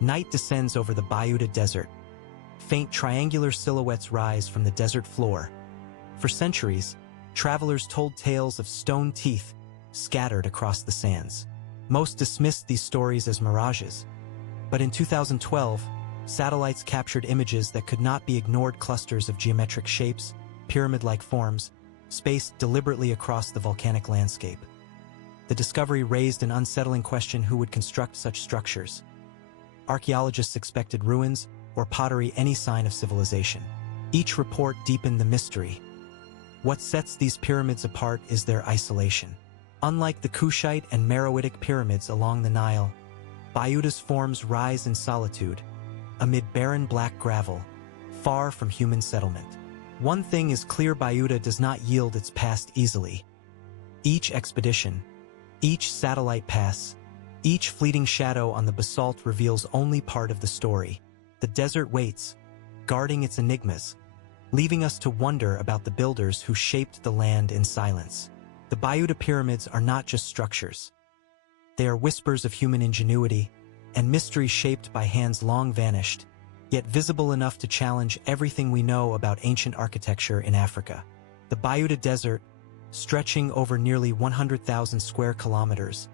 Night descends over the Bayuda desert. Faint triangular silhouettes rise from the desert floor. For centuries, travelers told tales of stone teeth scattered across the sands. Most dismissed these stories as mirages. But in 2012, satellites captured images that could not be ignored: clusters of geometric shapes, pyramid-like forms, spaced deliberately across the volcanic landscape. The discovery raised an unsettling question: who would construct such structures? Archaeologists expected ruins or pottery, any sign of civilization. Each report deepened the mystery. What sets these pyramids apart is their isolation. Unlike the Kushite and Meroitic pyramids along the Nile, Bayuda's forms rise in solitude, amid barren black gravel, far from human settlement. One thing is clear: Bayuda does not yield its past easily. Each expedition, each satellite pass, each fleeting shadow on the basalt reveals only part of the story. The desert waits, guarding its enigmas, leaving us to wonder about the builders who shaped the land in silence. The Bayuda pyramids are not just structures. They are whispers of human ingenuity and mystery shaped by hands long vanished, yet visible enough to challenge everything we know about ancient architecture in Africa. The Bayuda Desert, stretching over nearly 100,000 square kilometers,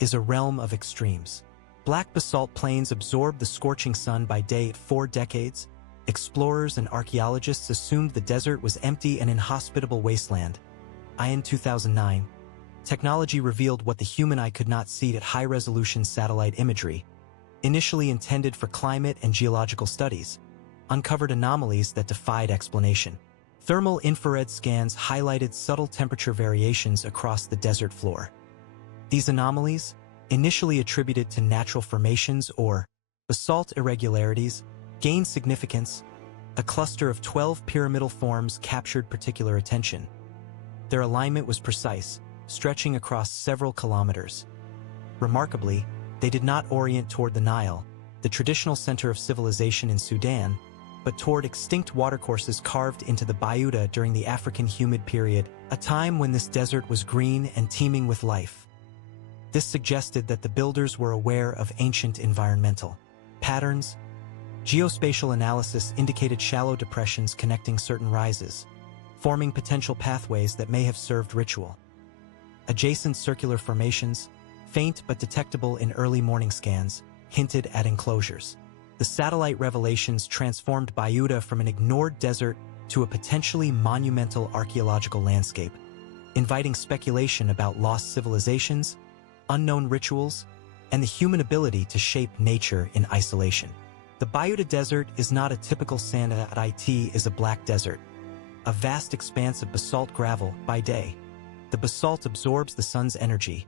is a realm of extremes. Black basalt plains absorb the scorching sun by day. For decades, explorers and archaeologists assumed the desert was empty and inhospitable wasteland. In 2009, technology revealed what the human eye could not see: at high-resolution satellite imagery, initially intended for climate and geological studies, uncovered anomalies that defied explanation. Thermal infrared scans highlighted subtle temperature variations across the desert floor. These anomalies, initially attributed to natural formations or basalt irregularities, gained significance. A cluster of 12 pyramidal forms captured particular attention. Their alignment was precise, stretching across several kilometers. Remarkably, they did not orient toward the Nile, the traditional center of civilization in Sudan, but toward extinct watercourses carved into the Bayuda during the African humid period, a time when this desert was green and teeming with life. This suggested that the builders were aware of ancient environmental patterns. Geospatial analysis indicated shallow depressions connecting certain rises, forming potential pathways that may have served ritual. Adjacent circular formations, faint but detectable in early morning scans, hinted at enclosures. The satellite revelations transformed Bayuda from an ignored desert to a potentially monumental archaeological landscape, inviting speculation about lost civilizations, unknown rituals, and the human ability to shape nature in isolation. The Bayuda Desert is not a typical sand. It is a black desert, a vast expanse of basalt gravel. By day, the basalt absorbs the sun's energy,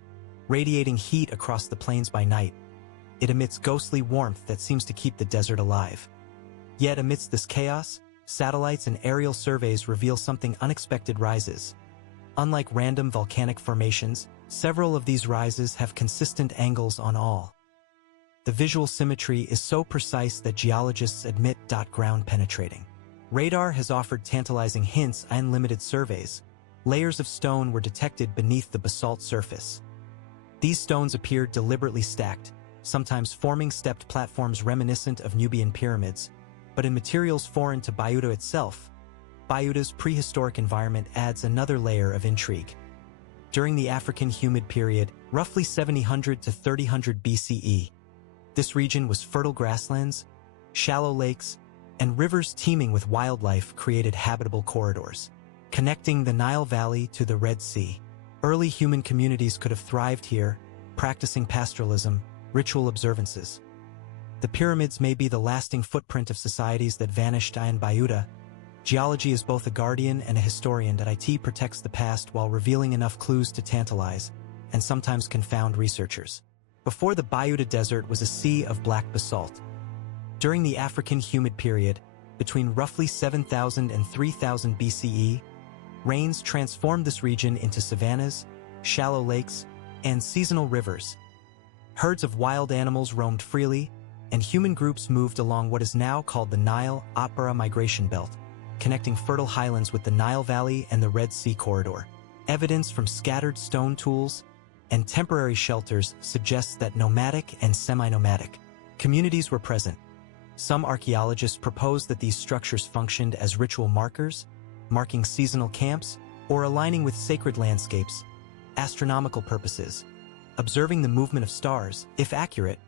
radiating heat across the plains. By night, it emits ghostly warmth that seems to keep the desert alive. Yet amidst this chaos, satellites and aerial surveys reveal something unexpected: rises. Unlike random volcanic formations, several of these rises have consistent angles on all. The visual symmetry is so precise that geologists admit ground penetrating. Radar has offered tantalizing hints. In limited surveys, layers of stone were detected beneath the basalt surface. These stones appeared deliberately stacked, sometimes forming stepped platforms reminiscent of Nubian pyramids, but in materials foreign to Bayuda itself. Bayuda's prehistoric environment adds another layer of intrigue. During the African humid period, roughly 700 to 3000 BCE, this region was fertile grasslands, shallow lakes, and rivers teeming with wildlife created habitable corridors, connecting the Nile Valley to the Red Sea. Early human communities could have thrived here, practicing pastoralism, ritual observances. The pyramids may be the lasting footprint of societies that vanished. In Bayuda, geology is both a guardian and a historian. It protects the past while revealing enough clues to tantalize and sometimes confound researchers. Before the Bayuda Desert was a sea of black basalt. During the African humid period, between roughly 7000 and 3000 BCE, rains transformed this region into savannas, shallow lakes, and seasonal rivers. Herds of wild animals roamed freely, and human groups moved along what is now called the Nile-Atbara Migration Belt, connecting fertile highlands with the Nile Valley and the Red Sea corridor. Evidence from scattered stone tools and temporary shelters suggests that nomadic and semi-nomadic Communities were present. Some archaeologists propose that these structures functioned as ritual markers, marking seasonal camps, or aligning with sacred landscapes, astronomical purposes. Observing the movement of stars, if accurate,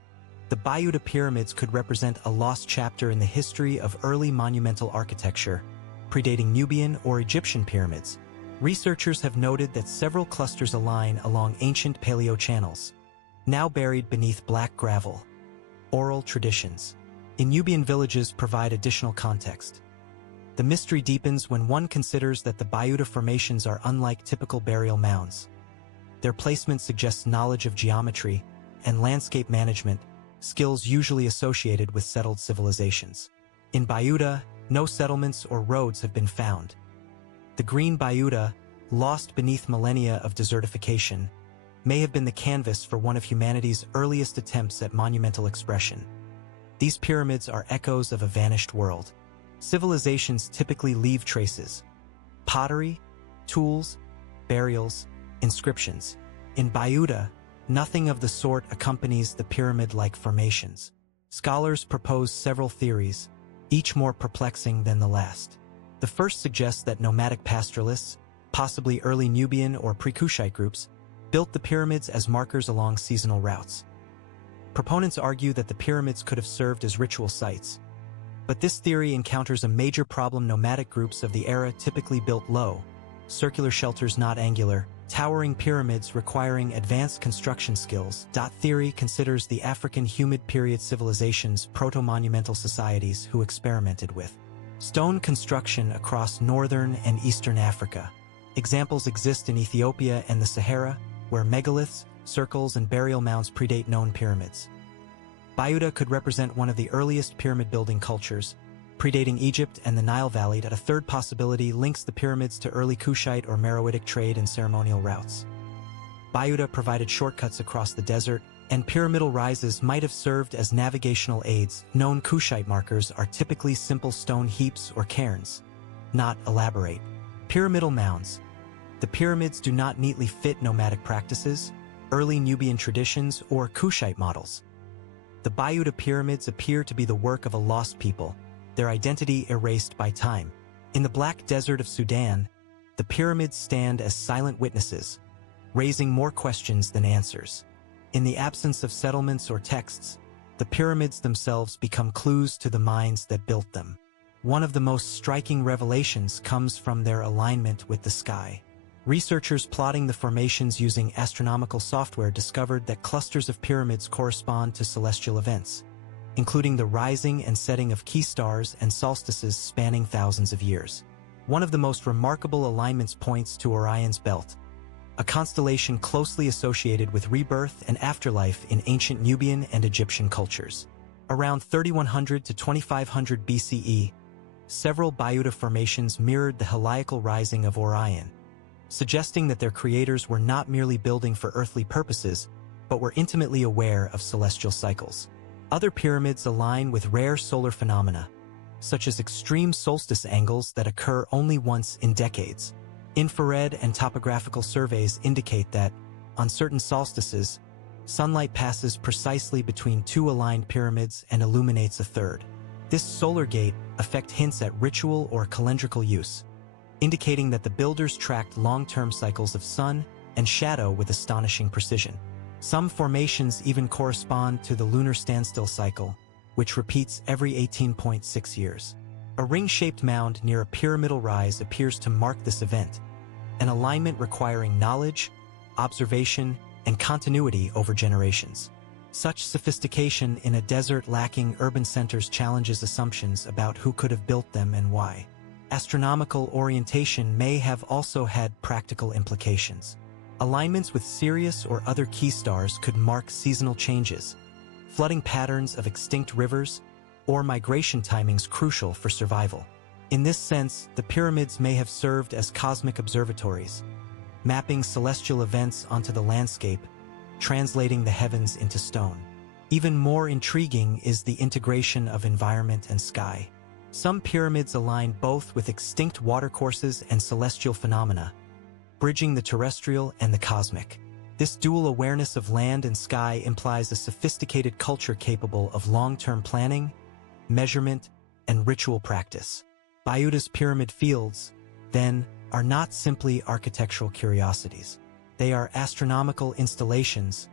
the Bayuda pyramids could represent a lost chapter in the history of early monumental architecture, predating Nubian or Egyptian pyramids. Researchers have noted that several clusters align along ancient paleo-channels, now buried beneath black gravel. Oral traditions in Nubian villages provide additional context. The mystery deepens when one considers that the Bayuda formations are unlike typical burial mounds. Their placement suggests knowledge of geometry and landscape management, skills usually associated with settled civilizations. In Bayuda, no settlements or roads have been found. The green Bayuda, lost beneath millennia of desertification, may have been the canvas for one of humanity's earliest attempts at monumental expression. These pyramids are echoes of a vanished world. Civilizations typically leave traces: pottery, tools, burials, inscriptions. In Bayuda, nothing of the sort accompanies the pyramid-like formations. Scholars propose several theories, each more perplexing than the last. The first suggests that nomadic pastoralists, possibly early Nubian or pre-Kushite groups, built the pyramids as markers along seasonal routes. Proponents argue that the pyramids could have served as ritual sites, but this theory encounters a major problem. Nomadic groups of the era typically built low, circular shelters not angular, towering pyramids requiring advanced construction skills. Theory considers the African humid period civilizations, proto-monumental societies who experimented with stone construction across northern and eastern Africa. Examples exist in Ethiopia and the Sahara, where megaliths, circles, and burial mounds predate known pyramids. Bayuda could represent one of the earliest pyramid-building cultures, predating Egypt and the Nile Valley. A third possibility links the pyramids to early Kushite or Meroitic trade and ceremonial routes. Bayuda provided shortcuts across the desert, and pyramidal rises might have served as navigational aids. Known Kushite markers are typically simple stone heaps or cairns, not elaborate pyramidal mounds. The pyramids do not neatly fit nomadic practices, early Nubian traditions, or Kushite models. The Bayuda pyramids appear to be the work of a lost people, their identity erased by time. In the Black Desert of Sudan, the pyramids stand as silent witnesses, raising more questions than answers. In the absence of settlements or texts, the pyramids themselves become clues to the minds that built them. One of the most striking revelations comes from their alignment with the sky. Researchers plotting the formations using astronomical software discovered that clusters of pyramids correspond to celestial events, including the rising and setting of key stars and solstices spanning thousands of years. One of the most remarkable alignments points to Orion's Belt, a constellation closely associated with rebirth and afterlife in ancient Nubian and Egyptian cultures. Around 3100 to 2500 BCE, several Bayuda formations mirrored the heliacal rising of Orion, suggesting that their creators were not merely building for earthly purposes, but were intimately aware of celestial cycles. Other pyramids align with rare solar phenomena, such as extreme solstice angles that occur only once in decades. Infrared and topographical surveys indicate that, on certain solstices, sunlight passes precisely between two aligned pyramids and illuminates a third. This solar gate effect hints at ritual or calendrical use, indicating that the builders tracked long-term cycles of sun and shadow with astonishing precision. Some formations even correspond to the lunar standstill cycle, which repeats every 18.6 years. A ring-shaped mound near a pyramidal rise appears to mark this event, an alignment requiring knowledge, observation, and continuity over generations. Such sophistication in a desert lacking urban centers challenges assumptions about who could have built them and why. Astronomical orientation may have also had practical implications. Alignments with Sirius or other key stars could mark seasonal changes, flooding patterns of extinct rivers, or migration timings crucial for survival. In this sense, the pyramids may have served as cosmic observatories, mapping celestial events onto the landscape, translating the heavens into stone. Even more intriguing is the integration of environment and sky. Some pyramids align both with extinct watercourses and celestial phenomena, bridging the terrestrial and the cosmic. This dual awareness of land and sky implies a sophisticated culture capable of long-term planning, measurement, and ritual practice. Bayuda's pyramid fields, then, are not simply architectural curiosities. They are astronomical installations,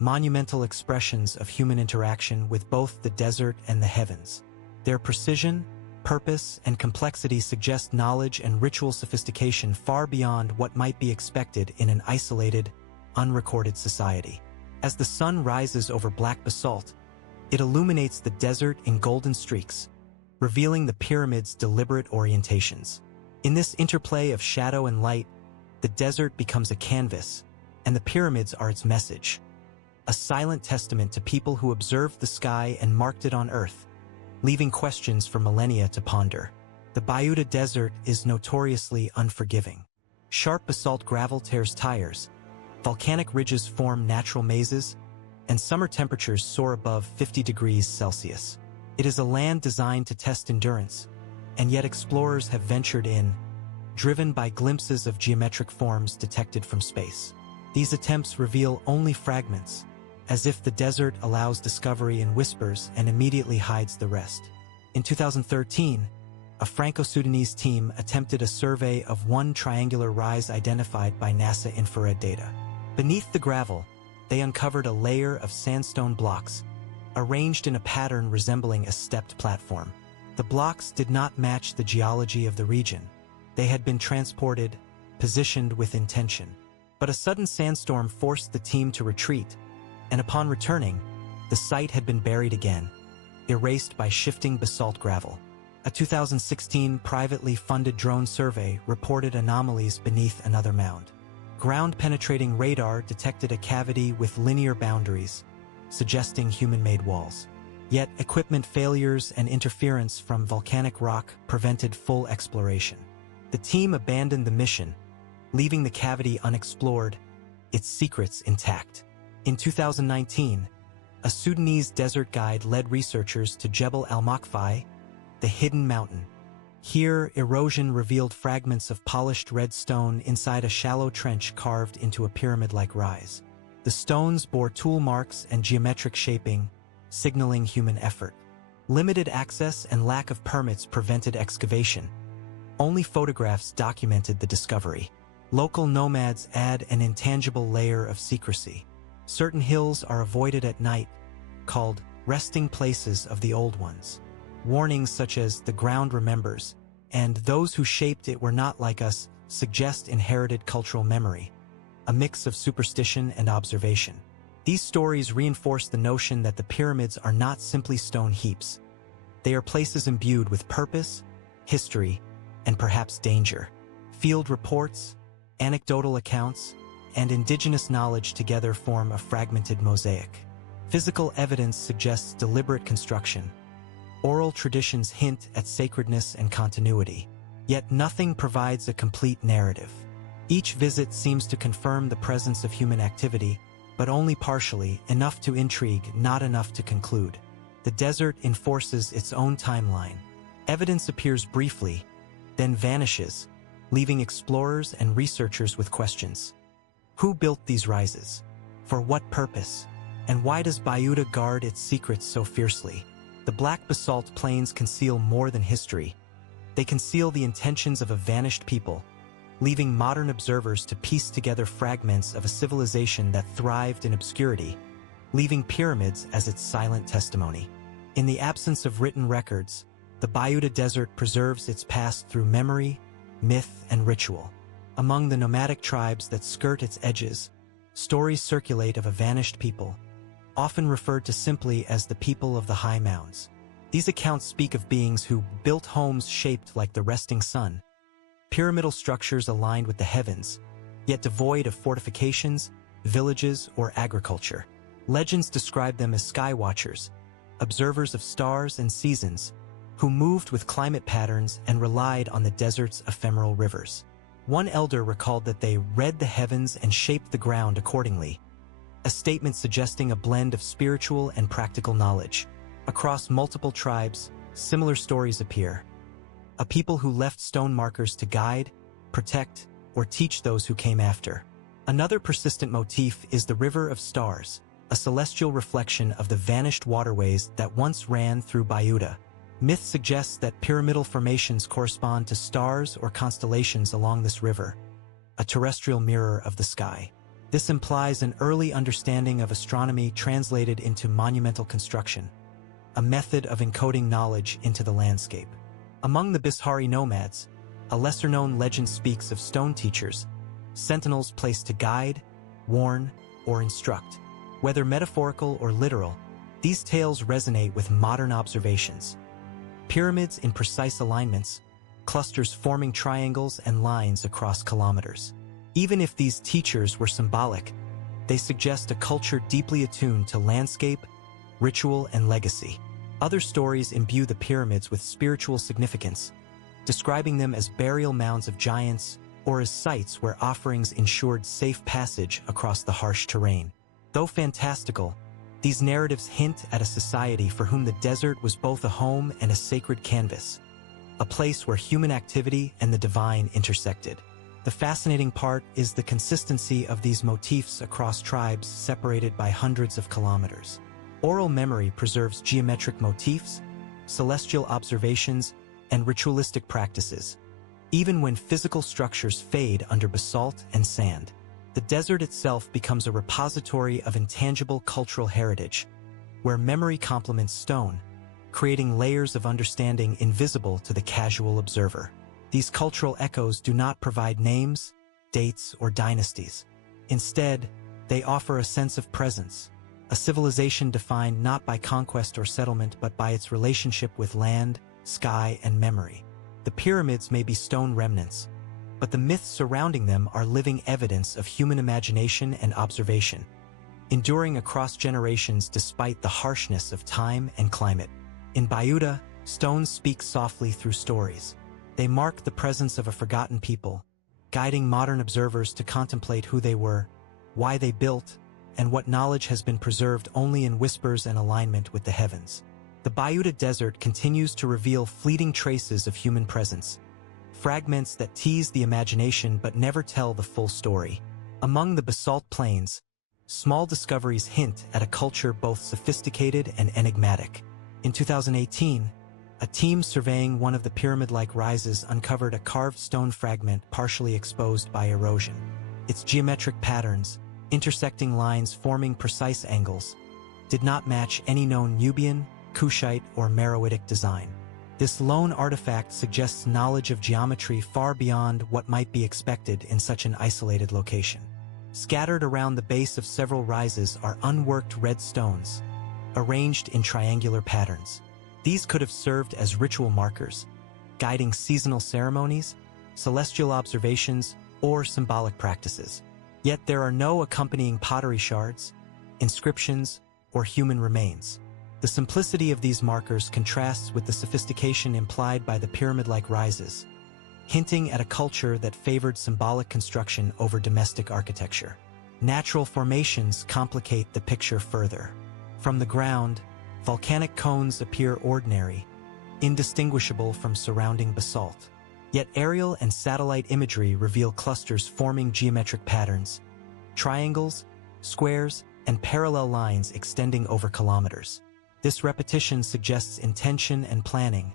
monumental expressions of human interaction with both the desert and the heavens. Their precision, purpose, and complexity suggest knowledge and ritual sophistication far beyond what might be expected in an isolated, unrecorded society. As the sun rises over black basalt, it illuminates the desert in golden streaks, revealing the pyramid's deliberate orientations. In this interplay of shadow and light, the desert becomes a canvas, and the pyramids are its message, a silent testament to people who observed the sky and marked it on Earth, leaving questions for millennia to ponder. The Bayuda Desert is notoriously unforgiving. Sharp basalt gravel tears tires, volcanic ridges form natural mazes, and summer temperatures soar above 50 degrees Celsius. It is a land designed to test endurance, and yet explorers have ventured in, driven by glimpses of geometric forms detected from space. These attempts reveal only fragments, as if the desert allows discovery in whispers and immediately hides the rest. In 2013, a Franco-Sudanese team attempted a survey of one triangular rise identified by NASA infrared data. Beneath the gravel, they uncovered a layer of sandstone blocks, arranged in a pattern resembling a stepped platform. The blocks did not match the geology of the region. They had been transported, positioned with intention. But a sudden sandstorm forced the team to retreat, and upon returning, the site had been buried again, erased by shifting basalt gravel. A 2016 privately funded drone survey reported anomalies beneath another mound. Ground-penetrating radar detected a cavity with linear boundaries, suggesting human-made walls. Yet equipment failures and interference from volcanic rock prevented full exploration. The team abandoned the mission, leaving the cavity unexplored, its secrets intact. In 2019, a Sudanese desert guide led researchers to Jebel al-Makfai, the hidden mountain. Here, erosion revealed fragments of polished red stone inside a shallow trench carved into a pyramid-like rise. The stones bore tool marks and geometric shaping, signaling human effort. Limited access and lack of permits prevented excavation. Only photographs documented the discovery. Local nomads add an intangible layer of secrecy. Certain hills are avoided at night, called resting places of the old ones. Warnings such as "the ground remembers" and "those who shaped it were not like us" suggest inherited cultural memory, a mix of superstition and observation. These stories reinforce the notion that the pyramids are not simply stone heaps. They are places imbued with purpose, history, and perhaps danger. Field reports, anecdotal accounts, and indigenous knowledge together form a fragmented mosaic. Physical evidence suggests deliberate construction. Oral traditions hint at sacredness and continuity. Yet nothing provides a complete narrative. Each visit seems to confirm the presence of human activity, but only partially, enough to intrigue, not enough to conclude. The desert enforces its own timeline. Evidence appears briefly, then vanishes, leaving explorers and researchers with questions. Who built these rises? For what purpose? And why does Bayuda guard its secrets so fiercely? The black basalt plains conceal more than history. They conceal the intentions of a vanished people, leaving modern observers to piece together fragments of a civilization that thrived in obscurity, leaving pyramids as its silent testimony. In the absence of written records, the Bayuda Desert preserves its past through memory, myth, and ritual. Among the nomadic tribes that skirt its edges, stories circulate of a vanished people, often referred to simply as the people of the high mounds. These accounts speak of beings who built homes shaped like the resting sun, pyramidal structures aligned with the heavens, yet devoid of fortifications, villages, or agriculture. Legends describe them as sky watchers, observers of stars and seasons, who moved with climate patterns and relied on the desert's ephemeral rivers. One elder recalled that they read the heavens and shaped the ground accordingly, a statement suggesting a blend of spiritual and practical knowledge. Across multiple tribes, similar stories appear. A people who left stone markers to guide, protect, or teach those who came after. Another persistent motif is the River of Stars, a celestial reflection of the vanished waterways that once ran through Bayuda. Myth suggests that pyramidal formations correspond to stars or constellations along this river, a terrestrial mirror of the sky. This implies an early understanding of astronomy translated into monumental construction, a method of encoding knowledge into the landscape. Among the Bishari nomads, a lesser-known legend speaks of stone teachers, sentinels placed to guide, warn, or instruct. Whether metaphorical or literal, these tales resonate with modern observations. Pyramids in precise alignments, clusters forming triangles and lines across kilometers. Even if these teachers were symbolic, they suggest a culture deeply attuned to landscape, ritual, and legacy. Other stories imbue the pyramids with spiritual significance, describing them as burial mounds of giants or as sites where offerings ensured safe passage across the harsh terrain. Though fantastical, these narratives hint at a society for whom the desert was both a home and a sacred canvas, a place where human activity and the divine intersected. The fascinating part is the consistency of these motifs across tribes separated by hundreds of kilometers. Oral memory preserves geometric motifs, celestial observations, and ritualistic practices, even when physical structures fade under basalt and sand. The desert itself becomes a repository of intangible cultural heritage, where memory complements stone, creating layers of understanding invisible to the casual observer. These cultural echoes do not provide names, dates, or dynasties. Instead, they offer a sense of presence, a civilization defined not by conquest or settlement but by its relationship with land, sky, and memory. The pyramids may be stone remnants, but the myths surrounding them are living evidence of human imagination and observation, enduring across generations despite the harshness of time and climate. In Bayuda, stones speak softly through stories. They mark the presence of a forgotten people, guiding modern observers to contemplate who they were, why they built, and what knowledge has been preserved only in whispers and alignment with the heavens. The Bayuda Desert continues to reveal fleeting traces of human presence, fragments that tease the imagination but never tell the full story. Among the basalt plains, small discoveries hint at a culture both sophisticated and enigmatic. In 2018, a team surveying one of the pyramid-like rises uncovered a carved stone fragment partially exposed by erosion. Its geometric patterns, intersecting lines forming precise angles, did not match any known Nubian, Kushite, or Meroitic design. This lone artifact suggests knowledge of geometry far beyond what might be expected in such an isolated location. Scattered around the base of several rises are unworked red stones, arranged in triangular patterns. These could have served as ritual markers, guiding seasonal ceremonies, celestial observations, or symbolic practices. Yet there are no accompanying pottery shards, inscriptions, or human remains. The simplicity of these markers contrasts with the sophistication implied by the pyramid-like rises, hinting at a culture that favored symbolic construction over domestic architecture. Natural formations complicate the picture further. From the ground, volcanic cones appear ordinary, indistinguishable from surrounding basalt. Yet aerial and satellite imagery reveal clusters forming geometric patterns, triangles, squares, and parallel lines extending over kilometers. This repetition suggests intention and planning,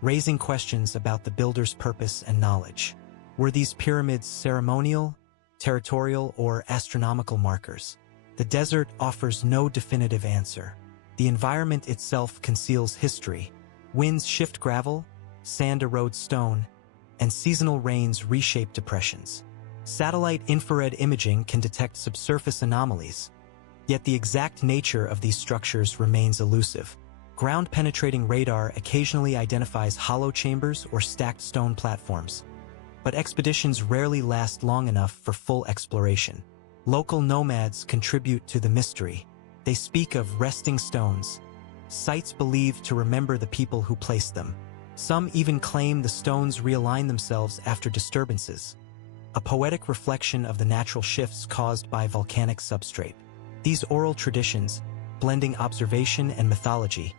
raising questions about the builder's purpose and knowledge. Were these pyramids ceremonial, territorial, or astronomical markers? The desert offers no definitive answer. The environment itself conceals history. Winds shift gravel, sand erodes stone, and seasonal rains reshape depressions. Satellite infrared imaging can detect subsurface anomalies, yet the exact nature of these structures remains elusive. Ground-penetrating radar occasionally identifies hollow chambers or stacked stone platforms, but expeditions rarely last long enough for full exploration. Local nomads contribute to the mystery. They speak of resting stones, sites believed to remember the people who placed them. Some even claim the stones realign themselves after disturbances, a poetic reflection of the natural shifts caused by volcanic substrate. These oral traditions, blending observation and mythology,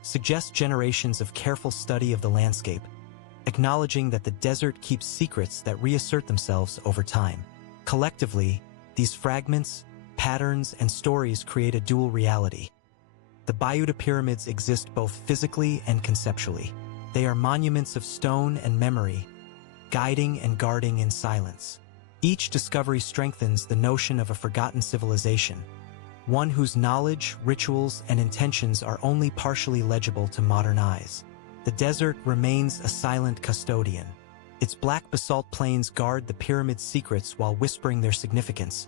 suggest generations of careful study of the landscape, acknowledging that the desert keeps secrets that reassert themselves over time. Collectively, These fragments, patterns, and stories create a dual reality. The Bayuda pyramids exist both physically and conceptually. They are monuments of stone and memory, guiding and guarding in silence. Each discovery strengthens the notion of a forgotten civilization, one whose knowledge, rituals, and intentions are only partially legible to modern eyes. The desert remains a silent custodian. Its black basalt plains guard the pyramid's secrets while whispering their significance,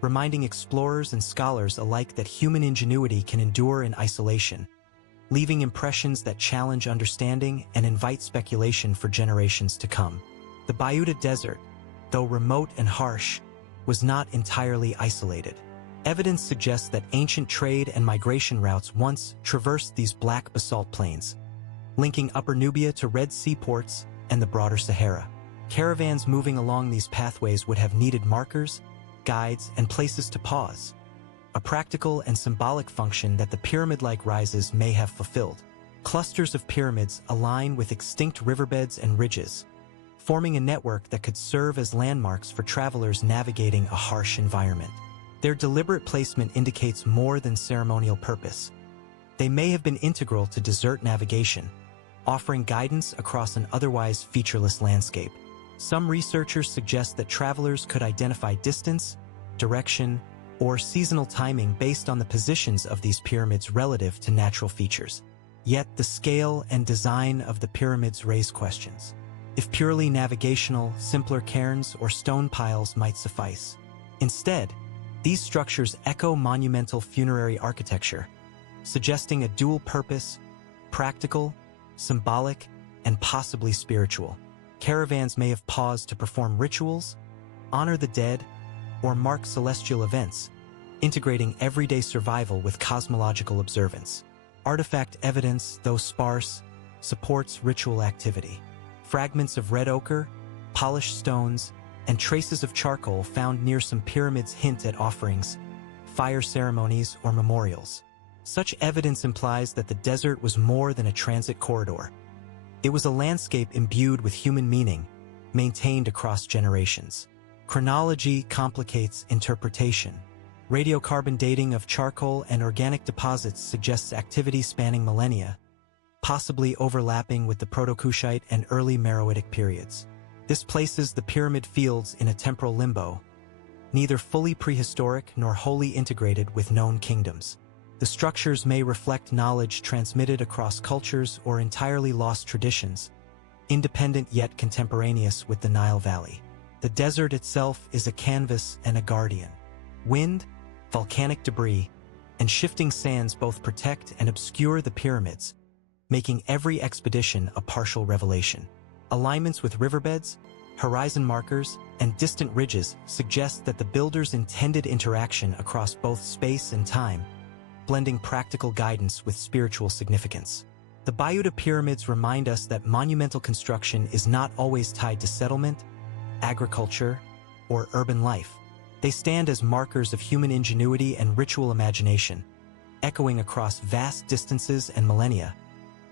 reminding explorers and scholars alike that human ingenuity can endure in isolation, leaving impressions that challenge understanding and invite speculation for generations to come. The Bayuda Desert, though remote and harsh, was not entirely isolated. Evidence suggests that ancient trade and migration routes once traversed these black basalt plains, linking Upper Nubia to Red Sea ports and the broader Sahara. Caravans moving along these pathways would have needed markers, guides, and places to pause, a practical and symbolic function that the pyramid-like rises may have fulfilled. Clusters of pyramids align with extinct riverbeds and ridges, forming a network that could serve as landmarks for travelers navigating a harsh environment. Their deliberate placement indicates more than ceremonial purpose. They may have been integral to desert navigation, offering guidance across an otherwise featureless landscape. Some researchers suggest that travelers could identify distance, direction, or seasonal timing based on the positions of these pyramids relative to natural features. Yet the scale and design of the pyramids raise questions. If purely navigational, simpler cairns or stone piles might suffice. Instead, these structures echo monumental funerary architecture, suggesting a dual purpose: practical, symbolic, and possibly spiritual. Caravans may have paused to perform rituals, honor the dead, or mark celestial events, integrating everyday survival with cosmological observance. Artifact evidence, though sparse, supports ritual activity. Fragments of red ochre, polished stones, and traces of charcoal found near some pyramids hint at offerings, fire ceremonies, or memorials. Such evidence implies that the desert was more than a transit corridor. It was a landscape imbued with human meaning, maintained across generations. Chronology complicates interpretation. Radiocarbon dating of charcoal and organic deposits suggests activity spanning millennia, possibly overlapping with the Proto-Kushite and early Meroitic periods. This places the pyramid fields in a temporal limbo, neither fully prehistoric nor wholly integrated with known kingdoms. The structures may reflect knowledge transmitted across cultures or entirely lost traditions, independent yet contemporaneous with the Nile Valley. The desert itself is a canvas and a guardian. Wind, volcanic debris, and shifting sands both protect and obscure the pyramids, making every expedition a partial revelation. Alignments with riverbeds, horizon markers, and distant ridges suggest that the builders intended interaction across both space and time, blending practical guidance with spiritual significance. The Bayuda pyramids remind us that monumental construction is not always tied to settlement, agriculture, or urban life. They stand as markers of human ingenuity and ritual imagination, echoing across vast distances and millennia,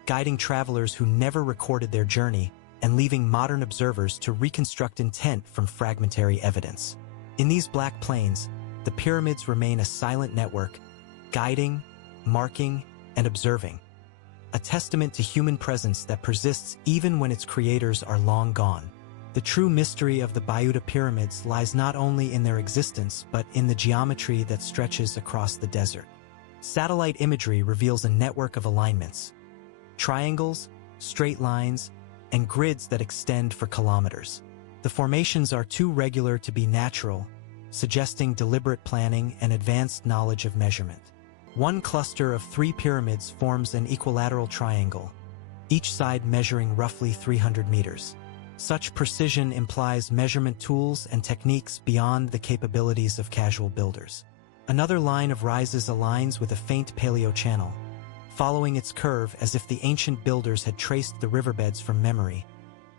guiding travelers who never recorded their journey and leaving modern observers to reconstruct intent from fragmentary evidence. In these black plains, the pyramids remain a silent network, guiding, marking, and observing, a testament to human presence that persists even when its creators are long gone. The true mystery of the Bayuda pyramids lies not only in their existence but in the geometry that stretches across the desert. Satellite imagery reveals a network of alignments, triangles, straight lines, and grids that extend for kilometers. The formations are too regular to be natural, suggesting deliberate planning and advanced knowledge of measurement. One cluster of 3 pyramids forms an equilateral triangle, each side measuring roughly 300 meters. Such precision implies measurement tools and techniques beyond the capabilities of casual builders. Another line of rises aligns with a faint paleo channel, following its curve as if the ancient builders had traced the riverbeds from memory,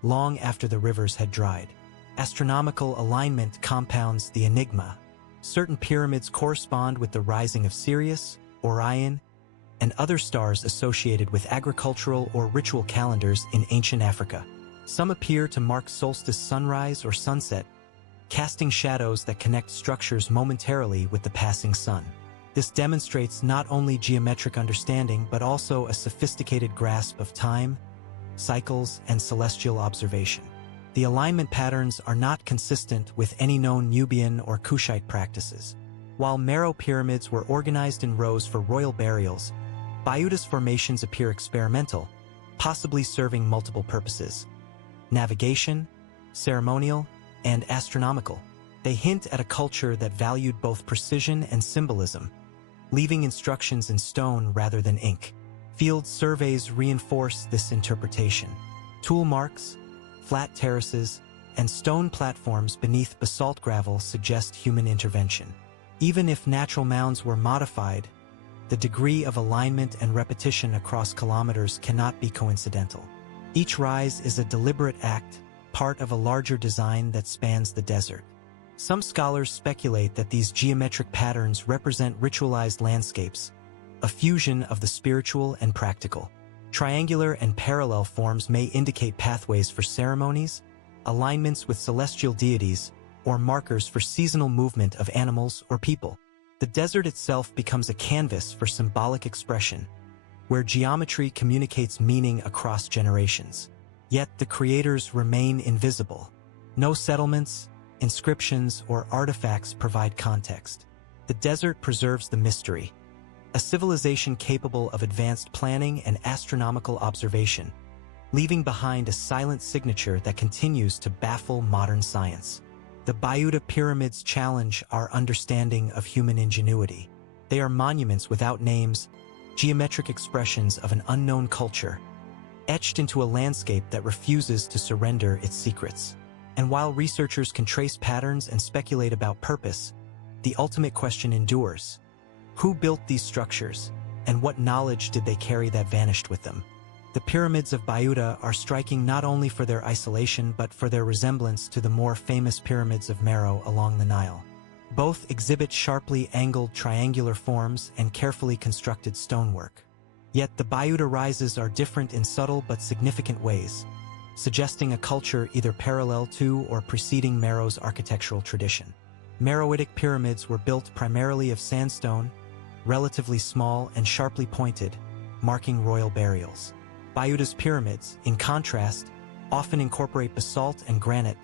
long after the rivers had dried. Astronomical alignment compounds the enigma. Certain pyramids correspond with the rising of Sirius, Orion, and other stars associated with agricultural or ritual calendars in ancient Africa. Some appear to mark solstice sunrise or sunset, casting shadows that connect structures momentarily with the passing sun. This demonstrates not only geometric understanding but also a sophisticated grasp of time, cycles, and celestial observation. The alignment patterns are not consistent with any known Nubian or Kushite practices. While Meroe pyramids were organized in rows for royal burials, Bayuda's formations appear experimental, possibly serving multiple purposes: navigation, ceremonial, and astronomical. They hint at a culture that valued both precision and symbolism, leaving instructions in stone rather than ink. Field surveys reinforce this interpretation. Tool marks, flat terraces, and stone platforms beneath basalt gravel suggest human intervention. Even if natural mounds were modified, the degree of alignment and repetition across kilometers cannot be coincidental. Each rise is a deliberate act, part of a larger design that spans the desert. Some scholars speculate that these geometric patterns represent ritualized landscapes, a fusion of the spiritual and practical. Triangular and parallel forms may indicate pathways for ceremonies, alignments with celestial deities, or markers for seasonal movement of animals or people. The desert itself becomes a canvas for symbolic expression, where geometry communicates meaning across generations. Yet the creators remain invisible. No settlements, inscriptions, or artifacts provide context. The desert preserves the mystery, a civilization capable of advanced planning and astronomical observation, leaving behind a silent signature that continues to baffle modern science. The Bayuda pyramids challenge our understanding of human ingenuity. They are monuments without names, geometric expressions of an unknown culture, etched into a landscape that refuses to surrender its secrets. And while researchers can trace patterns and speculate about purpose, the ultimate question endures. Who built these structures, and what knowledge did they carry that vanished with them? The pyramids of Bayuda are striking not only for their isolation but for their resemblance to the more famous pyramids of Meroe along the Nile. Both exhibit sharply angled triangular forms and carefully constructed stonework. Yet the Bayuda rises are different in subtle but significant ways, suggesting a culture either parallel to or preceding Meroe's architectural tradition. Meroitic pyramids were built primarily of sandstone, relatively small and sharply pointed, marking royal burials. Bayuda's pyramids, in contrast, often incorporate basalt and granite,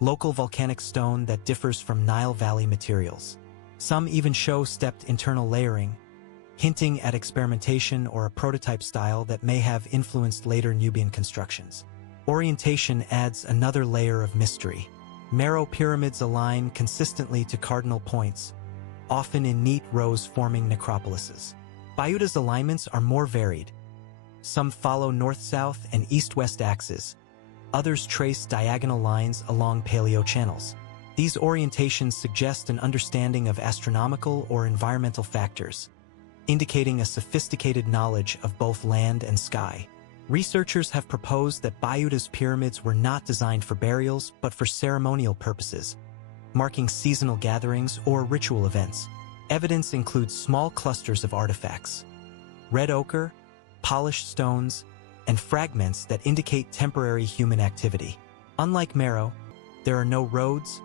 local volcanic stone that differs from Nile Valley materials. Some even show stepped internal layering, hinting at experimentation or a prototype style that may have influenced later Nubian constructions. Orientation adds another layer of mystery. Meroe pyramids align consistently to cardinal points, often in neat rows forming necropolises. Bayuda's alignments are more varied. Some follow north-south and east-west axes. Others trace diagonal lines along paleo-channels. These orientations suggest an understanding of astronomical or environmental factors, indicating a sophisticated knowledge of both land and sky. Researchers have proposed that Bayuda's pyramids were not designed for burials but for ceremonial purposes, marking seasonal gatherings or ritual events. Evidence includes small clusters of artifacts, red ochre, polished stones, and fragments that indicate temporary human activity. Unlike Meroe, there are no roads,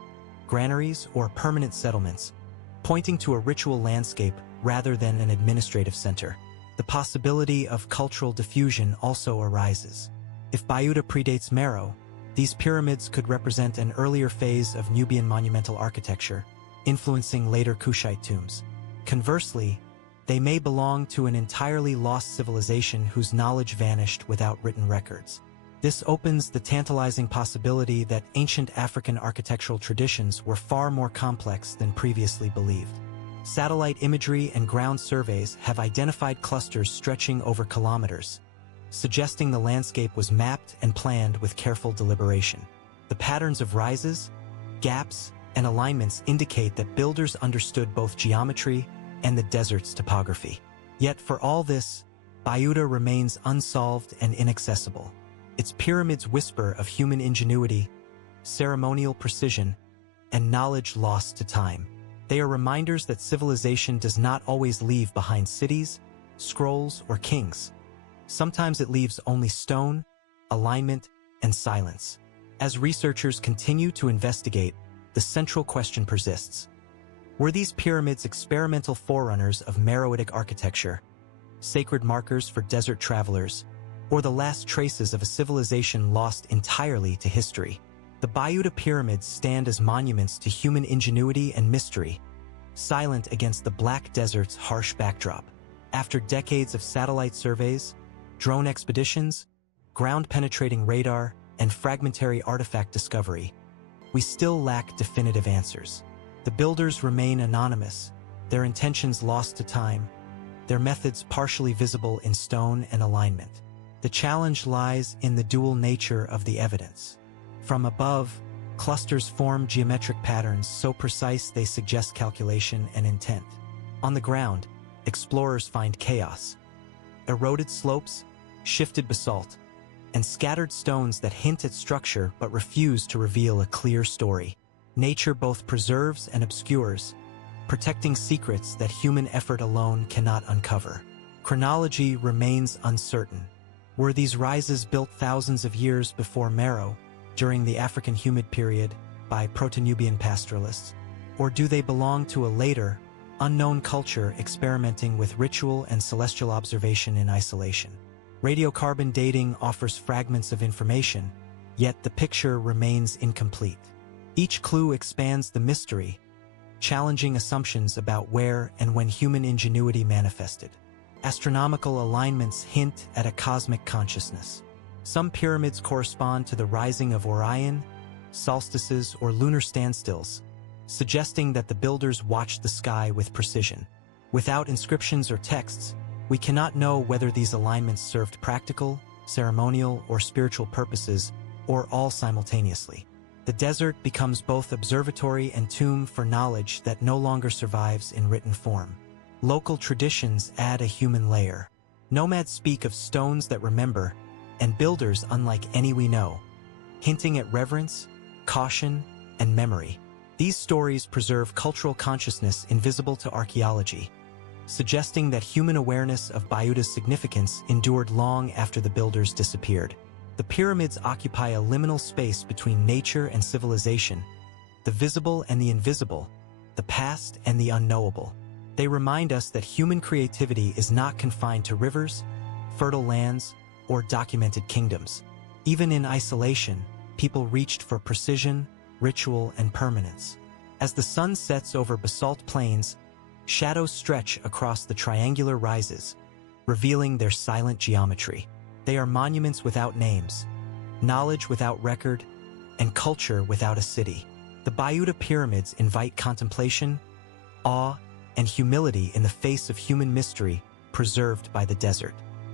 granaries, or permanent settlements, pointing to a ritual landscape rather than an administrative center. The possibility of cultural diffusion also arises. If Bayuda predates Meroe, these pyramids could represent an earlier phase of Nubian monumental architecture, influencing later Kushite tombs. Conversely, they may belong to an entirely lost civilization whose knowledge vanished without written records. This opens the tantalizing possibility that ancient African architectural traditions were far more complex than previously believed. Satellite imagery and ground surveys have identified clusters stretching over kilometers, suggesting the landscape was mapped and planned with careful deliberation. The patterns of rises, gaps, and alignments indicate that builders understood both geometry and the desert's topography. Yet for all this, Bayuda remains unsolved and inaccessible. Its pyramids whisper of human ingenuity, ceremonial precision, and knowledge lost to time. They are reminders that civilization does not always leave behind cities, scrolls, or kings. Sometimes it leaves only stone, alignment, and silence. As researchers continue to investigate, the central question persists. Were these pyramids experimental forerunners of Meroitic architecture, sacred markers for desert travelers, or the last traces of a civilization lost entirely to history? The Bayuda pyramids stand as monuments to human ingenuity and mystery, silent against the Black Desert's harsh backdrop. After decades of satellite surveys, drone expeditions, ground-penetrating radar, and fragmentary artifact discovery, we still lack definitive answers. The builders remain anonymous, their intentions lost to time, their methods partially visible in stone and alignment. The challenge lies in the dual nature of the evidence. From above, clusters form geometric patterns so precise they suggest calculation and intent. On the ground, explorers find chaos, eroded slopes, shifted basalt, and scattered stones that hint at structure but refuse to reveal a clear story. Nature both preserves and obscures, protecting secrets that human effort alone cannot uncover. Chronology remains uncertain. Were these rises built thousands of years before Meroe, during the African humid period, by Proto-Nubian pastoralists? Or do they belong to a later, unknown culture experimenting with ritual and celestial observation in isolation? Radiocarbon dating offers fragments of information, yet the picture remains incomplete. Each clue expands the mystery, challenging assumptions about where and when human ingenuity manifested. Astronomical alignments hint at a cosmic consciousness. Some pyramids correspond to the rising of Orion, solstices, or lunar standstills, suggesting that the builders watched the sky with precision. Without inscriptions or texts, we cannot know whether these alignments served practical, ceremonial, or spiritual purposes, or all simultaneously. The desert becomes both observatory and tomb for knowledge that no longer survives in written form. Local traditions add a human layer. Nomads speak of stones that remember, and builders unlike any we know, hinting at reverence, caution, and memory. These stories preserve cultural consciousness invisible to archaeology, suggesting that human awareness of Bayuda's significance endured long after the builders disappeared. The pyramids occupy a liminal space between nature and civilization, the visible and the invisible, the past and the unknowable. They remind us that human creativity is not confined to rivers, fertile lands, or documented kingdoms. Even in isolation, people reached for precision, ritual, and permanence. As the sun sets over basalt plains, shadows stretch across the triangular rises, revealing their silent geometry. They are monuments without names, knowledge without record, and culture without a city. The Bayuda pyramids invite contemplation, awe, and humility in the face of human mystery preserved by the desert.